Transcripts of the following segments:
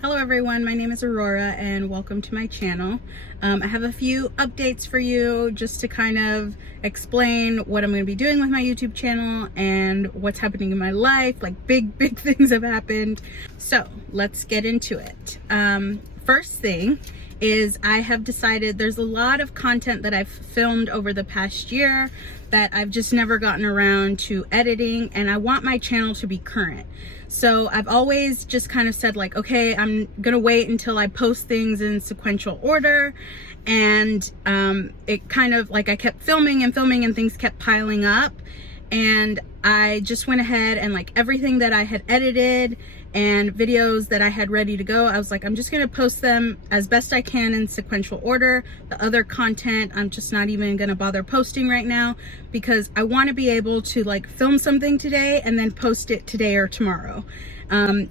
Hello everyone, my name is Aurora and welcome to my channel. I have a few updates for you just to kind of explain what I'm going to be doing with my YouTube channel and what's happening in my life. Like big things have happened. So let's get into it. First thing is I have decided there's a lot of content that I've filmed over the past year that I've just never gotten around to editing, and I want my channel to be current. So I've always just kind of said like, okay, I'm gonna wait until I post things in sequential order. And it kind of like I kept filming and things kept piling up. And I just went ahead and like everything that I had edited and videos that I had ready to go, I was like, I'm just gonna post them as best I can in sequential order. The other content, I'm just not even gonna bother posting right now because I wanna be able to like film something today and then post it today or tomorrow.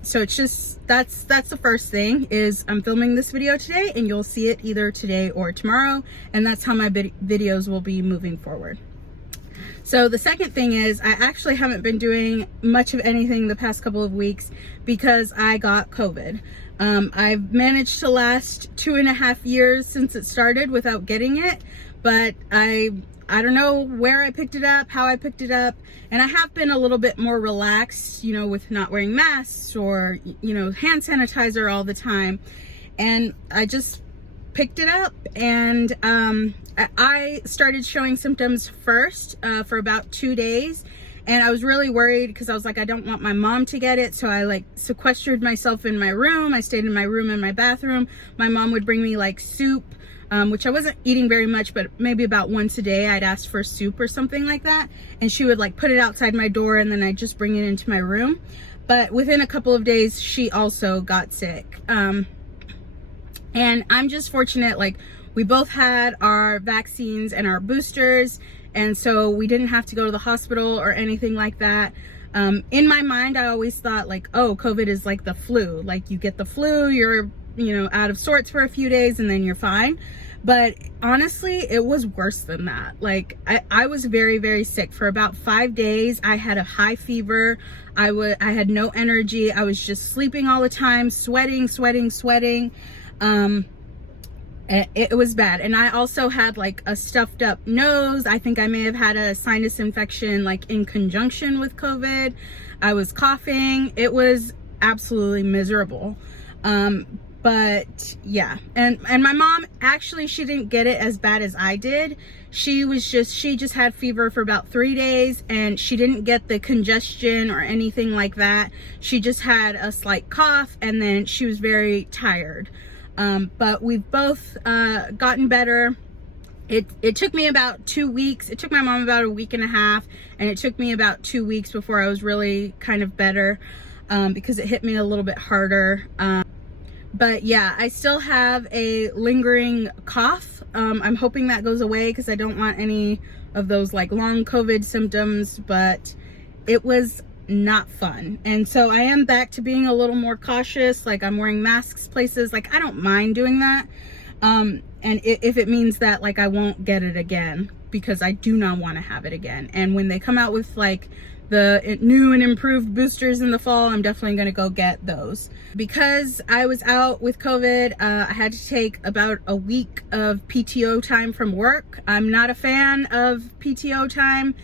So it's just, that's the first thing is I'm filming this video today and you'll see it either today or tomorrow. And that's how my videos will be moving forward. So the second thing is I actually haven't been doing much of anything the past couple of weeks because I got COVID. I've managed to last 2.5 years since it started without getting it, but I don't know where I picked it up, how I picked it up, and I have been a little bit more relaxed, you know, with not wearing masks or, you know, hand sanitizer all the time. And I just picked it up, and I started showing symptoms first for about 2 days, and I was really worried because I was like, I don't want my mom to get it, so I like sequestered myself in my room. I stayed in my room and my bathroom. My mom would bring me like soup, which I wasn't eating very much, but maybe about once a day I'd ask for soup or something like that, and she would like put it outside my door and then I'd just bring it into my room. But within a couple of days she also got sick. And I'm just fortunate, like we both had our vaccines and our boosters, and so we didn't have to go to the hospital or anything like that. In my mind, I always thought like, oh, COVID is like the flu. Like you get the flu, you're, you know, out of sorts for a few days and then you're fine. But honestly, it was worse than that. Like I was very sick for about 5 days. I had a high fever. I had no energy. I was just sleeping all the time, sweating. It was bad. And I also had like a stuffed up nose. I think I may have had a sinus infection like in conjunction with COVID. I was coughing. It was absolutely miserable. But yeah, and my mom, actually, she didn't get it as bad as I did. She just had fever for about 3 days, and she didn't get the congestion or anything like that. She just had a slight cough, and then she was very tired. But we've both gotten better. It took me about 2 weeks. It took my mom about 1.5 weeks, and it took me about 2 weeks before I was really kind of better, because it hit me a little bit harder. But yeah, I still have a lingering cough. I'm hoping that goes away because I don't want any of those like long COVID symptoms, but it was not fun. And so I am back to being a little more cautious. Like I'm wearing masks places, like I don't mind doing that. And if it means that like I won't get it again, because I do not want to have it again. And when they come out with like the new and improved boosters in the fall, I'm definitely going to go get those. Because I was out with COVID, I had to take about a week of PTO time from work. I'm not a fan of PTO time,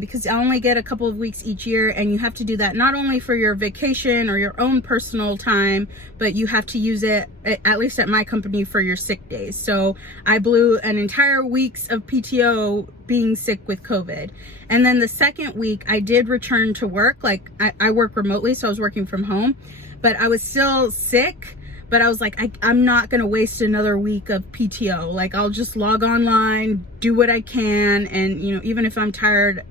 because I only get a couple of weeks each year, and you have to do that not only for your vacation or your own personal time, but you have to use it, at least at my company, for your sick days. So I blew an entire week's of PTO being sick with COVID. And then the second week I did return to work. Like I work remotely, so I was working from home, but I was still sick. But I was like, I'm not gonna waste another week of PTO. Like I'll just log online, do what I can, and you know, even if I'm tired.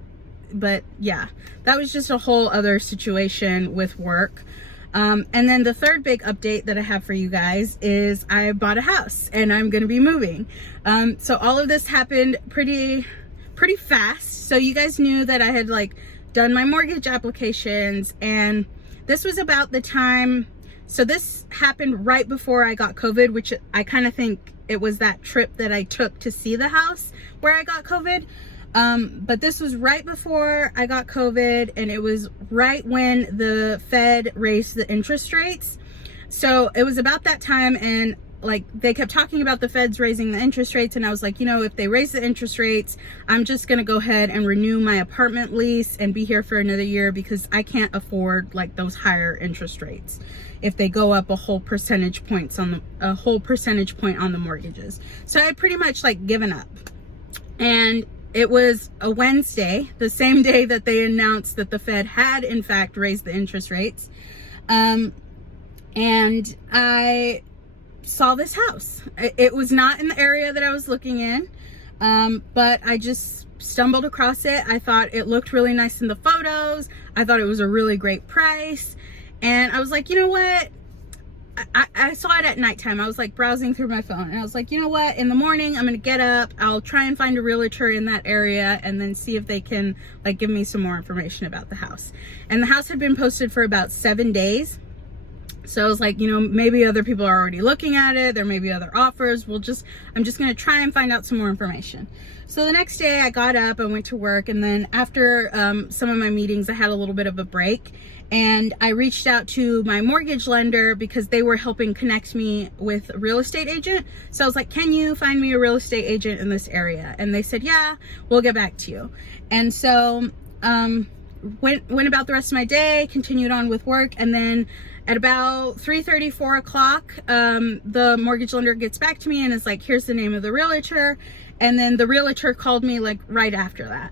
But yeah, that was just a whole other situation with work. And then the third big update that I have for you guys is I bought a house and I'm gonna be moving. So all of this happened pretty fast. So you guys knew that I had like done my mortgage applications, and this was about the time. So this happened right before I got COVID, which I kind of think it was that trip that I took to see the house where I got COVID. But this was right before I got COVID, and it was right when the Fed raised the interest rates. So it was about that time, and like they kept talking about the feds raising the interest rates, and I was like, you know, if they raise the interest rates, I'm just gonna go ahead and renew my apartment lease and be here for another year, because I can't afford like those higher interest rates if they go up a whole percentage point on the mortgages. So I had pretty much like given up. And it was a Wednesday, the same day that they announced that the Fed had in fact raised the interest rates. And I saw this house. It was not in the area that I was looking in, but I just stumbled across it. I thought it looked really nice in the photos. I thought it was a really great price. And I was like, you know what? I saw it at nighttime. I was like browsing through my phone, and I was like, you know what? In the morning, I'm gonna get up. I'll try and find a realtor in that area and then see if they can like give me some more information about the house. And the house had been posted for about 7 days. So I was like, you know, maybe other people are already looking at it. There may be other offers. I'm just going to try and find out some more information. So the next day I got up, I went to work. And then after some of my meetings, I had a little bit of a break, and I reached out to my mortgage lender because they were helping connect me with a real estate agent. So I was like, can you find me a real estate agent in this area? And they said, yeah, we'll get back to you. And so, went about the rest of my day, continued on with work, and then at about 3:30, 4 o'clock, the mortgage lender gets back to me and is like, here's the name of the realtor. And then the realtor called me like right after that.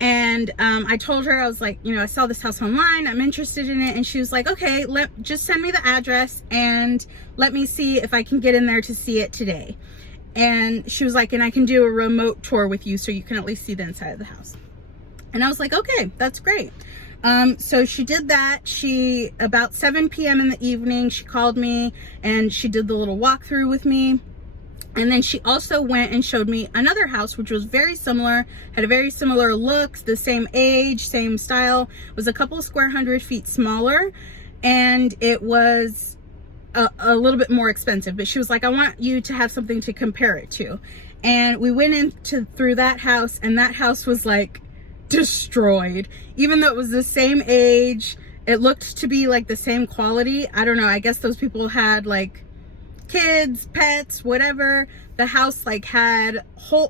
And I told her, I was like, you know, I saw this house online, I'm interested in it. And she was like, okay, just send me the address and let me see if I can get in there to see it today. And she was like, and I can do a remote tour with you so you can at least see the inside of the house. And I was like, okay, that's great. So she did that. About 7 p.m. in the evening, she called me and she did the little walkthrough with me. And then she also went and showed me another house, which was very similar, had a very similar look, the same age, same style. It was a couple square 100 feet smaller, and it was a little bit more expensive. But she was like, I want you to have something to compare it to. And we went through that house, and that house was like destroyed. Even though it was the same age, it looked to be like the same quality. I don't know, I guess those people had like kids, pets, whatever. The house like had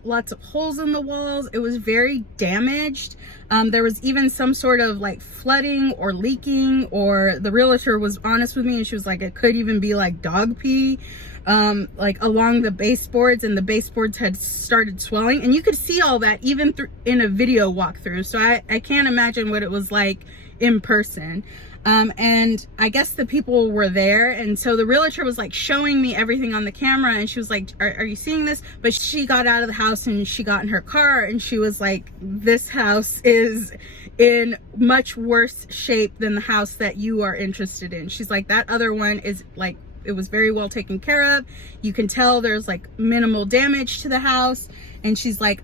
lots of holes in the walls. It was very damaged. There was even some sort of like flooding or leaking, or the realtor was honest with me and she was like, it could even be like dog pee, like along the baseboards, and the baseboards had started swelling, and you could see all that even in a video walkthrough. So I can't imagine what it was like in person. And I guess the people were there, and so the realtor was like showing me everything on the camera, and she was like, are you seeing this? But she got out of the house and she got in her car, and she was like, this house is in much worse shape than the house that you are interested in. She's like, that other one is like, it was very well taken care of. You can tell there's like minimal damage to the house. And she's like,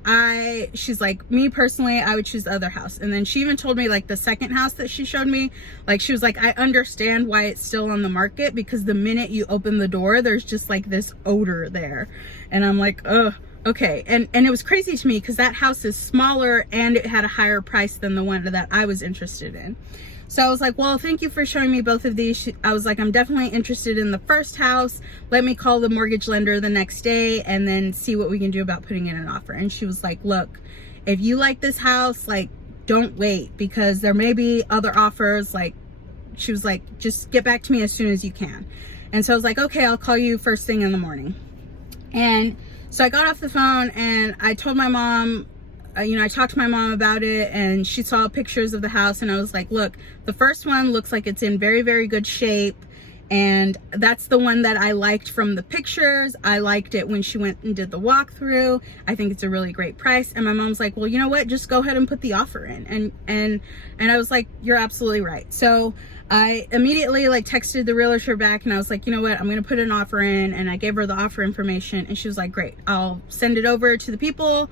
me personally, I would choose the other house. And then she even told me like the second house that she showed me, like she was like, I understand why it's still on the market, because the minute you open the door, there's just like this odor there. And I'm like, oh, okay. And it was crazy to me because that house is smaller and it had a higher price than the one that I was interested in. So I was like, well, thank you for showing me both of these. I was like, I'm definitely interested in the first house. Let me call the mortgage lender the next day and then see what we can do about putting in an offer. And she was like, look, if you like this house, like, don't wait, because there may be other offers. Like, she was like, just get back to me as soon as you can. And so I was like, okay, I'll call you first thing in the morning. And so I got off the phone and I told my mom, you know, I talked to my mom about it, and she saw pictures of the house, and I was like, look, the first one looks like it's in very, very good shape, and that's the one that I liked from the pictures. I liked it when she went and did the walkthrough. I think it's a really great price. And my mom's like, well, you know what, just go ahead and put the offer in. And I was like, you're absolutely right. So I immediately like texted the realtor back, and I was like, you know what, I'm gonna put an offer in. And I gave her the offer information, and she was like, great, I'll send it over to the people,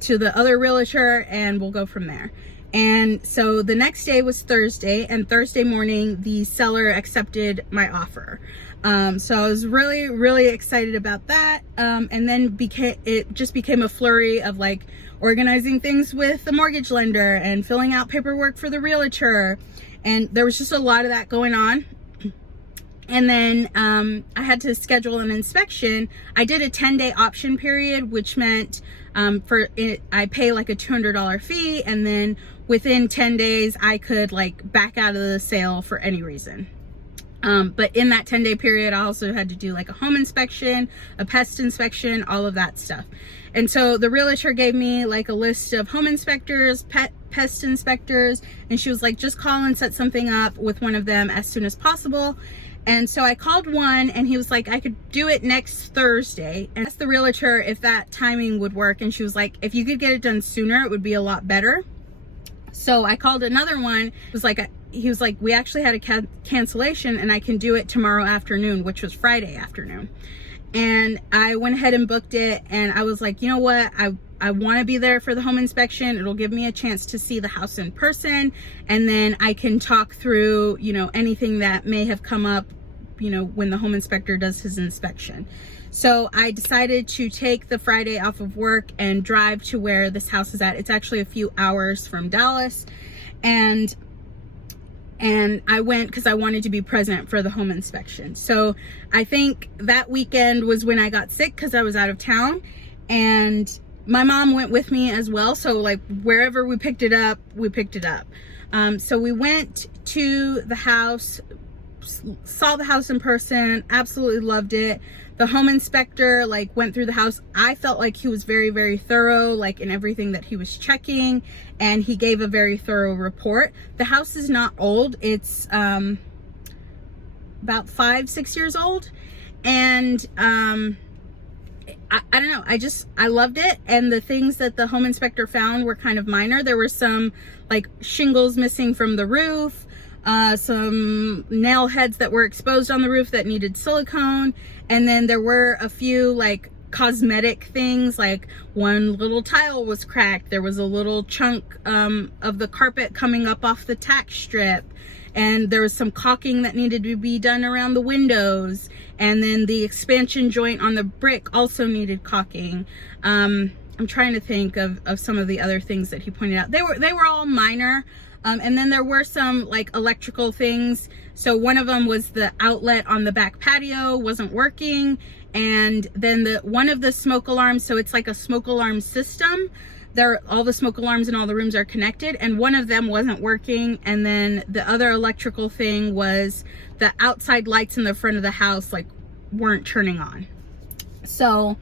to the other realtor, and we'll go from there. And so the next day was Thursday, and Thursday morning the seller accepted my offer. So I was really, really excited about that. And then it just became a flurry of like organizing things with the mortgage lender and filling out paperwork for the realtor. And there was just a lot of that going on. And then I had to schedule an inspection. I did a 10-day option period, which meant I pay like a $200 fee, and then within 10 days I could like back out of the sale for any reason. But in that 10-day period, I also had to do like a home inspection, a pest inspection, all of that stuff. And so the realtor gave me like a list of home inspectors, pest inspectors, and she was like, just call and set something up with one of them as soon as possible. And so I called one, and he was like, I could do it next Thursday. And asked the realtor if that timing would work. And she was like, if you could get it done sooner, it would be a lot better. So I called another one. He was like, we actually had a cancellation, and I can do it tomorrow afternoon, which was Friday afternoon. And I went ahead and booked it. And I was like, you know what? I want to be there for the home inspection. It'll give me a chance to see the house in person. And then I can talk through, you know, anything that may have come up, you know, when the home inspector does his inspection. So I decided to take the Friday off of work and drive to where this house is at. It's actually a few hours from Dallas. And I went because I wanted to be present for the home inspection. So I think that weekend was when I got sick because I was out of town, and my mom went with me as well. So like wherever we picked it up, we picked it up. So we went to the house, saw the house in person, absolutely loved it. The home inspector like went through the house. I felt like he was very, very thorough, like in everything that he was checking, and he gave a very thorough report. The house is not old. It's about 5-6 years old. And I don't know, I loved it. And the things that the home inspector found were kind of minor. There were some like shingles missing from the roof, some nail heads that were exposed on the roof that needed silicone. And then there were a few like cosmetic things, like one little tile was cracked. There was a little chunk of the carpet coming up off the tack strip. And there was some caulking that needed to be done around the windows. And then the expansion joint on the brick also needed caulking. I'm trying to think of some of the other things that he pointed out. They were all minor. And then there were some like electrical things. So one of them was the outlet on the back patio wasn't working. And then one of the smoke alarms, so it's like a smoke alarm system. All the smoke alarms in all the rooms are connected, and one of them wasn't working. And then the other electrical thing was the outside lights in the front of the house like weren't turning on. So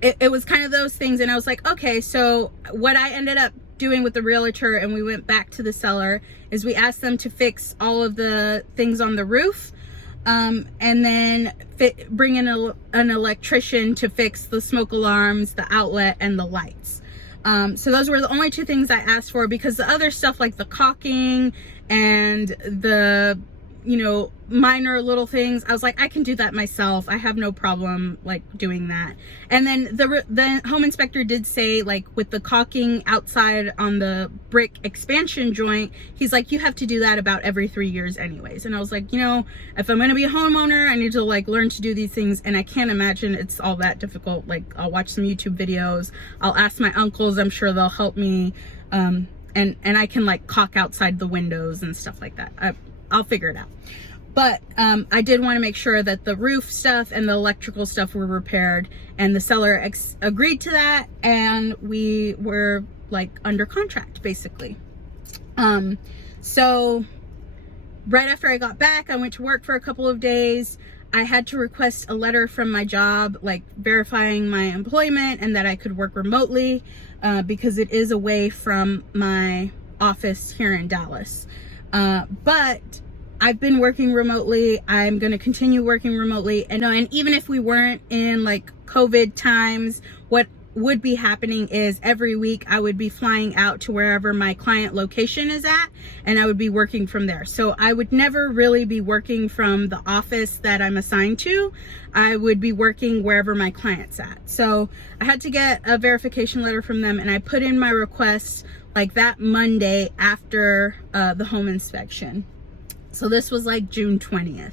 it was kind of those things. And I was like, okay, so what I ended up doing with the realtor, and we went back to the seller, is we asked them to fix all of the things on the roof, and then bring in an electrician to fix the smoke alarms, the outlet, and the lights. So those were the only two things I asked for, because the other stuff like the caulking and the, you know, minor little things, I was like, I can do that myself. I have no problem like doing that. And then the home inspector did say, like, with the caulking outside on the brick expansion joint, he's like, you have to do that about every 3 years anyways. And I was like, you know, if I'm gonna be a homeowner, I need to like learn to do these things, and I can't imagine it's all that difficult. Like, I'll watch some YouTube videos, I'll ask my uncles, I'm sure they'll help me, and I can like caulk outside the windows and stuff like that. I'll figure it out. But I did want to make sure that the roof stuff and the electrical stuff were repaired, and the seller agreed to that, and we were like under contract basically. So right after I got back, I went to work for a couple of days. I had to request a letter from my job, like verifying my employment and that I could work remotely, because it is away from my office here in Dallas. But I've been working remotely. I'm going to continue working remotely. And even if we weren't in like COVID times, what would be happening is every week I would be flying out to wherever my client location is at, and I would be working from there. So I would never really be working from the office that I'm assigned to. I would be working wherever my client's at. So I had to get a verification letter from them, and I put in my request like that Monday after the home inspection. So this was like June 20th.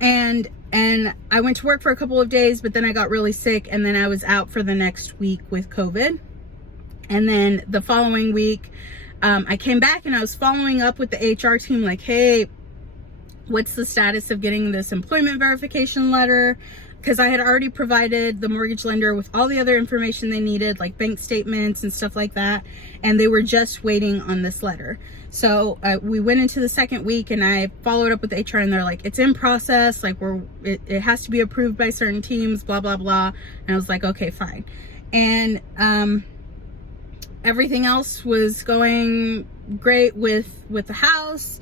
And I went to work for a couple of days, but then I got really sick, and then I was out for the next week with COVID. And then the following week, I came back and I was following up with the HR team like, hey, what's the status of getting this employment verification letter, because I had already provided the mortgage lender with all the other information they needed, like bank statements and stuff like that, and they were just waiting on this letter. So we went into the second week and I followed up with HR, and they're like, it's in process, like it has to be approved by certain teams, blah blah blah. And I was like, okay, fine. And everything else was going great with the house.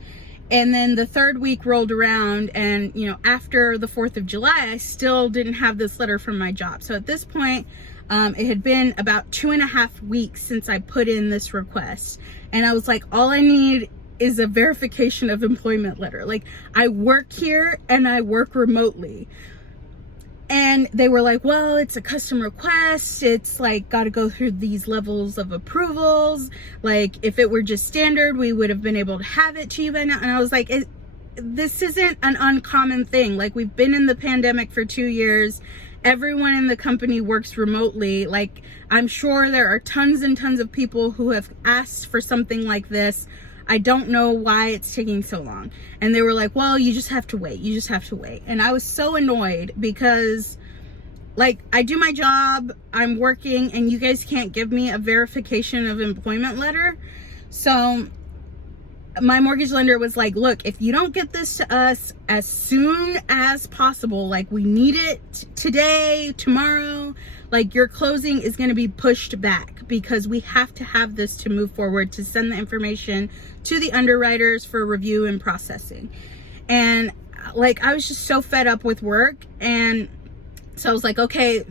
And then the third week rolled around, and after the 4th of July, I still didn't have this letter from my job. So at this point, it had been about 2.5 weeks since I put in this request. And I was like, all I need is a verification of employment letter. Like, I work here and I work remotely. And they were like, well, it's a custom request. It's like got to go through these levels of approvals. Like, if it were just standard, we would have been able to have it to you by now. And I was like, this isn't an uncommon thing. Like, we've been in the pandemic for 2 years. Everyone in the company works remotely. Like, I'm sure there are tons and tons of people who have asked for something like this. I don't know why it's taking so long. And they were like, well, you just have to wait. You just have to wait. And I was so annoyed because, like, I do my job, I'm working, and you guys can't give me a verification of employment letter. So my mortgage lender was like, look, if you don't get this to us as soon as possible, like, we need it today, tomorrow, like, your closing is going to be pushed back, because we have to have this to move forward, to send the information to the underwriters for review and processing. And like, I was just so fed up with work. And so I was like, okay,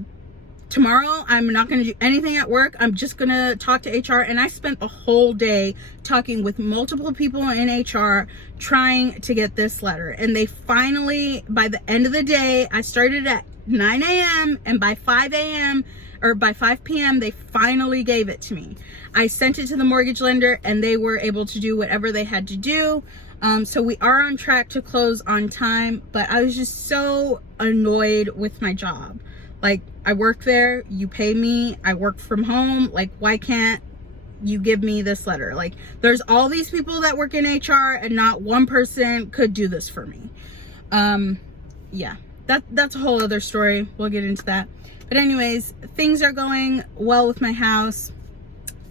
tomorrow I'm not going to do anything at work. I'm just going to talk to HR. And I spent the whole day talking with multiple people in HR trying to get this letter. And they finally, by the end of the day, I started at 9 a.m. and by 5 a.m. or by 5 p.m. they finally gave it to me. I sent it to the mortgage lender and they were able to do whatever they had to do. So we are on track to close on time, but I was just so annoyed with my job. Like, I work there, you pay me, I work from home. Like, why can't you give me this letter? Like, there's all these people that work in HR and not one person could do this for me. Yeah, that's a whole other story. We'll get into that. But anyways, things are going well with my house.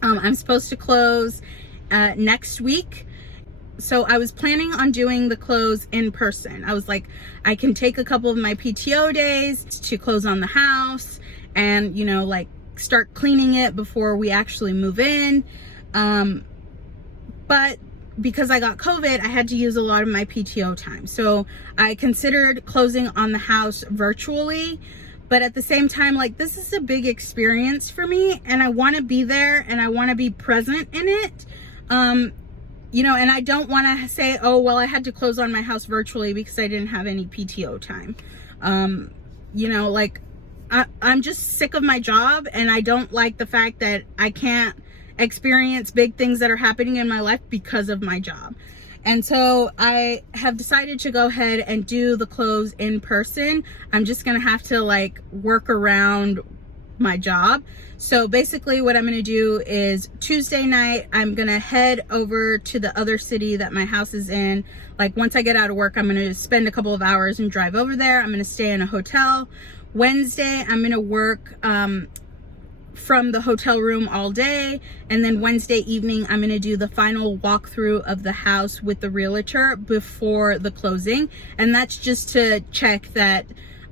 I'm supposed to close next week. So I was planning on doing the close in person. I was like, I can take a couple of my PTO days to close on the house and, like, start cleaning it before we actually move in. But because I got COVID, I had to use a lot of my PTO time. So I considered closing on the house virtually. But at the same time, like, this is a big experience for me and I want to be there and I want to be present in it. And I don't want to say, oh, well, I had to close on my house virtually because I didn't have any PTO time. Like, I'm just sick of my job and I don't like the fact that I can't experience big things that are happening in my life because of my job. And so I have decided to go ahead and do the close in person. I'm just going to have to, like, work around my job. So basically what I'm going to do is Tuesday night, I'm going to head over to the other city that my house is in. Like, once I get out of work, I'm going to spend a couple of hours and drive over there. I'm going to stay in a hotel. Wednesday, I'm going to work from the hotel room all day, and then Wednesday evening I'm going to do the final walkthrough of the house with the realtor before the closing, and that's just to check that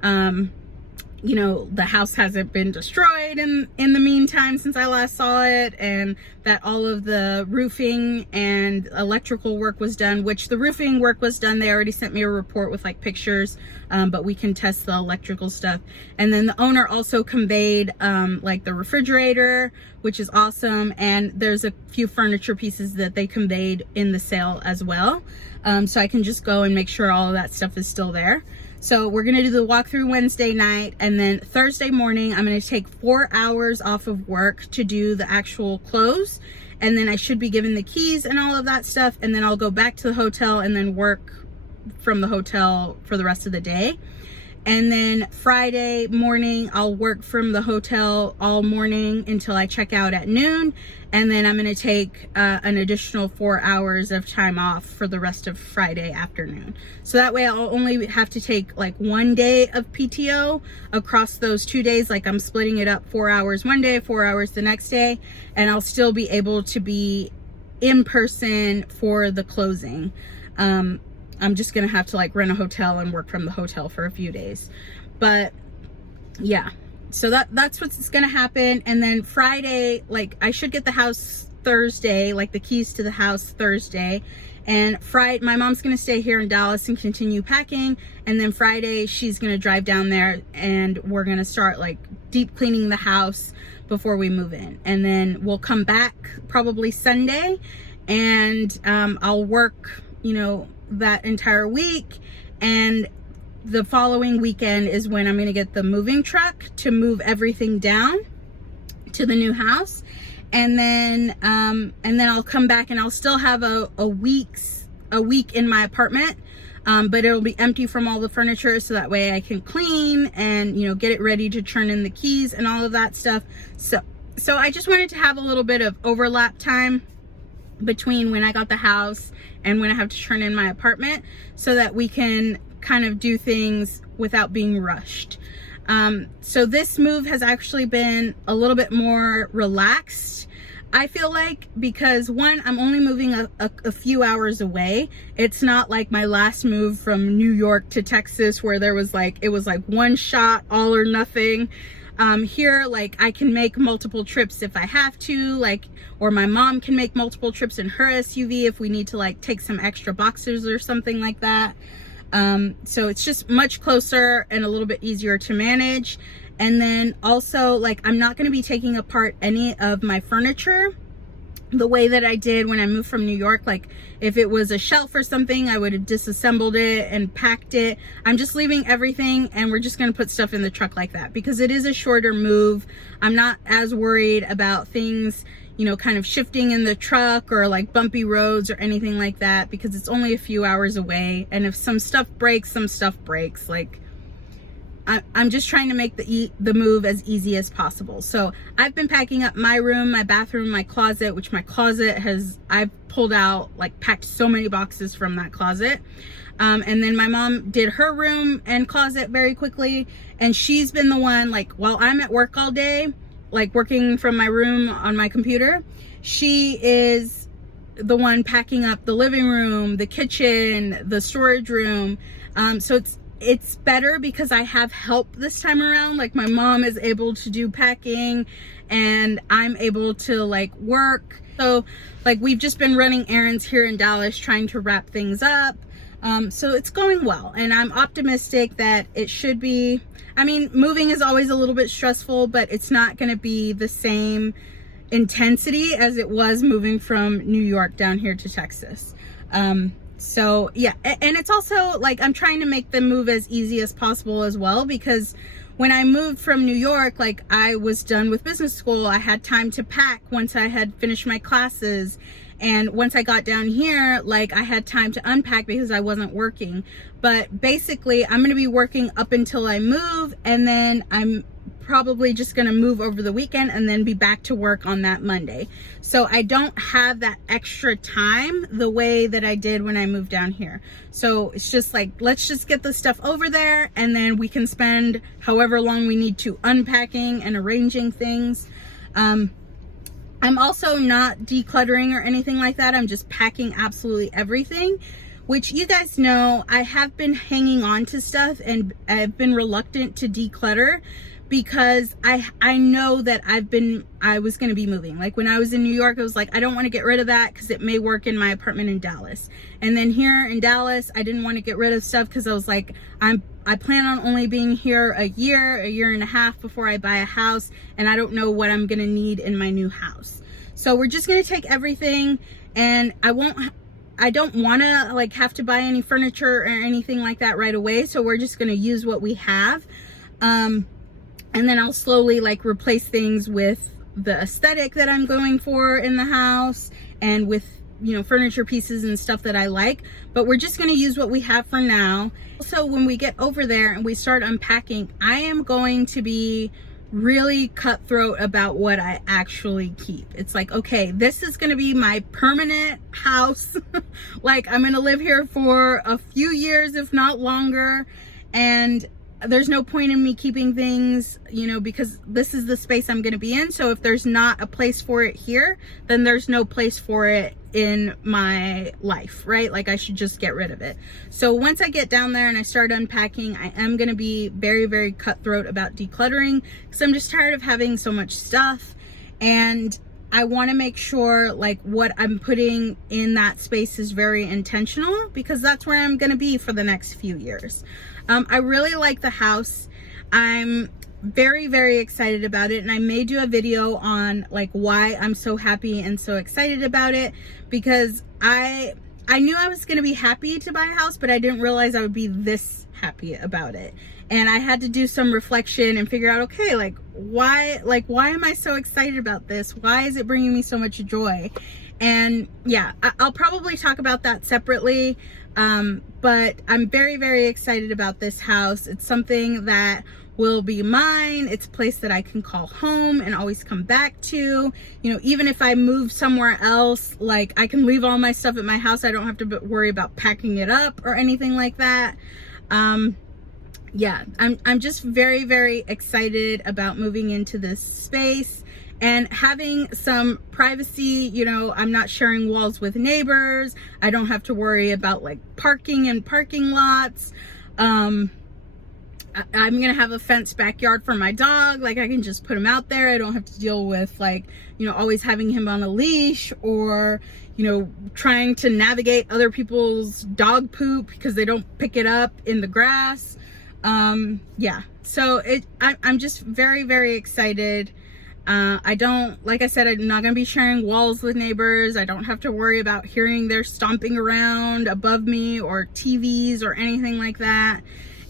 the house hasn't been destroyed in the meantime since I last saw it, and that all of the roofing and electrical work was done, which the roofing work was done. They already sent me a report with, like, pictures, but we can test the electrical stuff. And then the owner also conveyed like the refrigerator, which is awesome, and there's a few furniture pieces that they conveyed in the sale as well. So I can just go and make sure all of that stuff is still there. So we're going to do the walkthrough Wednesday night, and then Thursday morning, I'm going to take 4 hours off of work to do the actual close. And then I should be given the keys and all of that stuff. And then I'll go back to the hotel and then work from the hotel for the rest of the day. And then Friday morning, I'll work from the hotel all morning until I check out at noon. And then I'm going to take an additional 4 hours of time off for the rest of Friday afternoon. So that way I'll only have to take like 1 day of PTO across those 2 days. Like I'm splitting it up 4 hours one day, 4 hours the next day. And I'll still be able to be in person for the closing. I'm just gonna have to like rent a hotel and work from the hotel for a few days. But yeah, so that's what's gonna happen. And then Friday, like I should get the house Thursday, like the keys to the house Thursday. And Friday, my mom's gonna stay here in Dallas and continue packing. And then Friday, she's gonna drive down there and we're gonna start like deep cleaning the house before we move in. And then we'll come back probably Sunday, and I'll work, you know, that entire week. And the following weekend is when I'm going to get the moving truck to move everything down to the new house. And then I'll come back and I'll still have a week in my apartment, but it'll be empty from all the furniture, so that way I can clean and, you know, get it ready to turn in the keys and all of that stuff. So I just wanted to have a little bit of overlap time between when I got the house and when I have to turn in my apartment, so that we can kind of do things without being rushed. So this move has actually been a little bit more relaxed, I feel like, because one, I'm only moving a few hours away. It's not like my last move from New York to Texas where there was like, it was like one shot, all or nothing. Here, like I can make multiple trips if I have to, like, or my mom can make multiple trips in her SUV if we need to like take some extra boxes or something like that. So it's just much closer and a little bit easier to manage. And then also, like, I'm not going to be taking apart any of my furniture the way that I did when I moved from New York. Like if it was a shelf or something, I would have disassembled it and packed it. I'm just leaving everything, and we're just going to put stuff in the truck like that because it is a shorter move. I'm not as worried about things, you know, kind of shifting in the truck or like bumpy roads or anything like that, because it's only a few hours away. And if some stuff breaks, some stuff breaks. Like I'm just trying to make the move as easy as possible. So I've been packing up my room, my bathroom, my closet, which my closet I've pulled out, like packed so many boxes from that closet. And then my mom did her room and closet very quickly. And she's been the one, like, while I'm at work all day, like working from my room on my computer, she is the one packing up the living room, the kitchen, the storage room. So it's better because I have help this time around. Like my mom is able to do packing and I'm able to like work. So like we've just been running errands here in Dallas trying to wrap things up. So it's going well, and I'm optimistic that it should be. I mean, moving is always a little bit stressful, but it's not going to be the same intensity as it was moving from New York down here to Texas. So yeah, and it's also like I'm trying to make the move as easy as possible as well, because when I moved from New York, like I was done with business school. I had time to pack once I had finished my classes. And once I got down here, like I had time to unpack because I wasn't working. But basically, I'm going to be working up until I move, and then I'm probably just going to move over the weekend and then be back to work on that Monday. So I don't have that extra time the way that I did when I moved down here. So it's just like, let's just get the stuff over there, and then we can spend however long we need to unpacking and arranging things. I'm also not decluttering or anything like that. I'm just packing absolutely everything, which you guys know I have been hanging on to stuff and I've been reluctant to declutter because I know that I was going to be moving. Like when I was in New York, I was like, I don't want to get rid of that because it may work in my apartment in Dallas. And then here in Dallas, I didn't want to get rid of stuff because I was like, I plan on only being here a year and a half before I buy a house, and I don't know what I'm going to need in my new house. So we're just going to take everything, and I don't want to like have to buy any furniture or anything like that right away. So we're just going to use what we have. And then I'll slowly like replace things with the aesthetic that I'm going for in the house, and with you know, furniture pieces and stuff that I like, but we're just going to use what we have for now. So when we get over there and we start unpacking, I am going to be really cutthroat about what I actually keep. It's like, okay, this is going to be my permanent house. Like, I'm going to live here for a few years, if not longer. And there's no point in me keeping things, you know, because this is the space I'm going to be in. So if there's not a place for it here, then there's no place for it in my life, right? Like, I should just get rid of it. So once I get down there and I start unpacking, I am going to be very, very cutthroat about decluttering, because I'm just tired of having so much stuff. And I want to make sure like what I'm putting in that space is very intentional, because that's where I'm going to be for the next few years. I really like the house. I'm very, very excited about it, and I may do a video on like why I'm so happy and so excited about it, because I knew I was going to be happy to buy a house, but I didn't realize I would be this happy about it. And I had to do some reflection and figure out, okay, like why am I so excited about this? Why is it bringing me so much joy? And yeah, I'll probably talk about that separately. But I'm very, very excited about this house. It's something that will be mine. It's a place that I can call home and always come back to. You know, even if I move somewhere else, like I can leave all my stuff at my house. I don't have to worry about packing it up or anything like that. Yeah, I'm just very, very excited about moving into this space and having some privacy. You know, I'm not sharing walls with neighbors. I don't have to worry about like parking in parking lots. I'm gonna have a fenced backyard for my dog. Like, I can just put him out there. I don't have to deal with like, you know, always having him on a leash, or, you know, trying to navigate other people's dog poop because they don't pick it up in the grass. Yeah, so I'm just very, very excited. Like I said, I'm not going to be sharing walls with neighbors. I don't have to worry about hearing their stomping around above me or TVs or anything like that.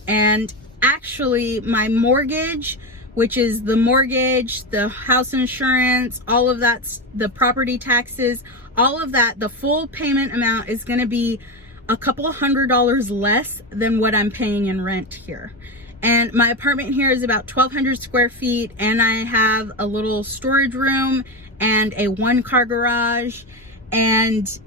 And actually my mortgage, which is the mortgage, the house insurance, all of that, the property taxes, all of that, the full payment amount is going to be a couple $100 less than what I'm paying in rent here. And my apartment here is about 1,200 square feet, and I have a little storage room and a 1-car garage. And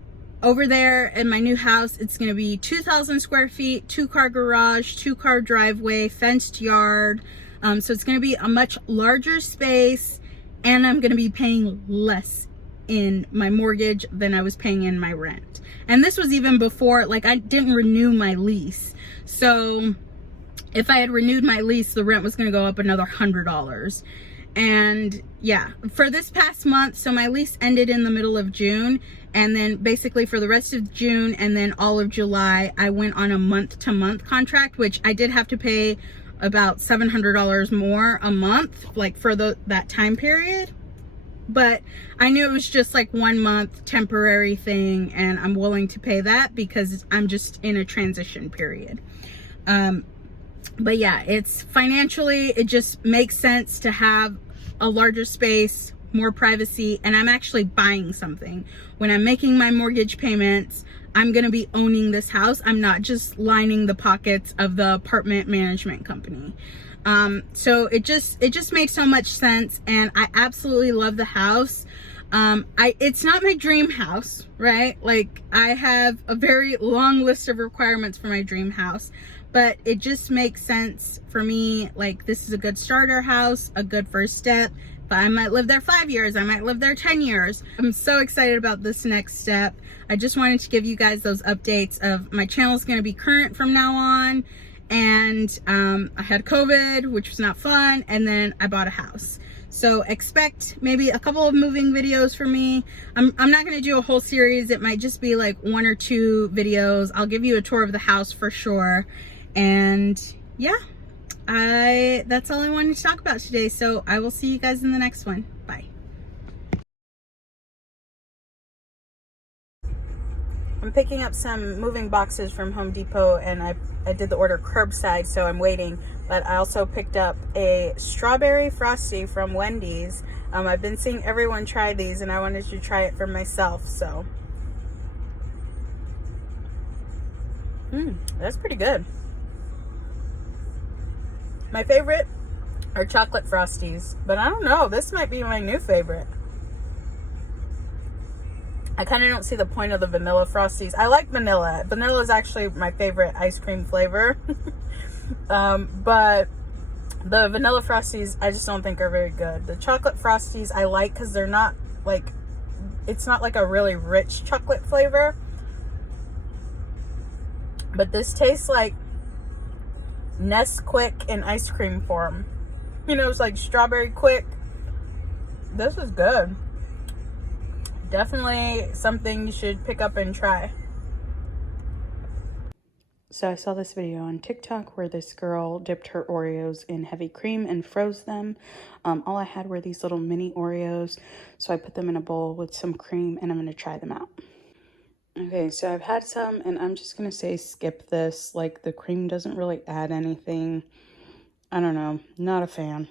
over there in my new house, it's going to be 2,000 square feet, 2-car garage, 2-car driveway, fenced yard. So it's going to be a much larger space, and I'm going to be paying less in my mortgage than I was paying in my rent. And this was even before, like, I didn't renew my lease. So if I had renewed my lease, the rent was going to go up another $100. And yeah, for this past month, so my lease ended in the middle of June, and then basically for the rest of June and then all of July, I went on a month-to-month contract, which I did have to pay about $700 more a month, like for that time period. But I knew it was just like 1 month temporary thing, and I'm willing to pay that because I'm just in a transition period. But yeah, it's financially, it just makes sense to have a larger space, more privacy, and I'm actually buying something. When I'm making my mortgage payments, I'm going to be owning this house. I'm not just lining the pockets of the apartment management company. So it just makes so much sense, and I absolutely love the house. It's not my dream house, right? Like, I have a very long list of requirements for my dream house, but it just makes sense for me. Like, this is a good starter house, a good first step. But I might live there 5 years, I might live there 10 years. I'm so excited about this next step. I just wanted to give you guys those updates of my channel is going to be current from now on. And I had COVID, which was not fun, and then I bought a house. So expect maybe a couple of moving videos from me. I'm not going to do a whole series. It might just be like 1 or 2 videos. I'll give you a tour of the house for sure. And yeah, that's all I wanted to talk about today. So I will see you guys in the next one. Bye. I'm picking up some moving boxes from Home Depot, and I did the order curbside, so I'm waiting. But I also picked up a strawberry frosty from Wendy's. I've been seeing everyone try these, and I wanted to try it for myself. So That's pretty good. My favorite are chocolate Frosties, but I don't know. This might be my new favorite. I kind of don't see the point of the vanilla Frosties. I like vanilla. Vanilla is actually my favorite ice cream flavor. But the vanilla Frosties, I just don't think are very good. The chocolate Frosties I like because they're not like, it's not like a really rich chocolate flavor. But this tastes like Nesquik in ice cream form. You know, it's like strawberry quick. This is good. Definitely something you should pick up and try. So I saw this video on TikTok where this girl dipped her Oreos in heavy cream and froze them. All I had were these little mini Oreos. So I put them in a bowl with some cream and I'm going to try them out. Okay, so I've had some and I'm just going to say skip this. Like the cream doesn't really add anything. I don't know, not a fan.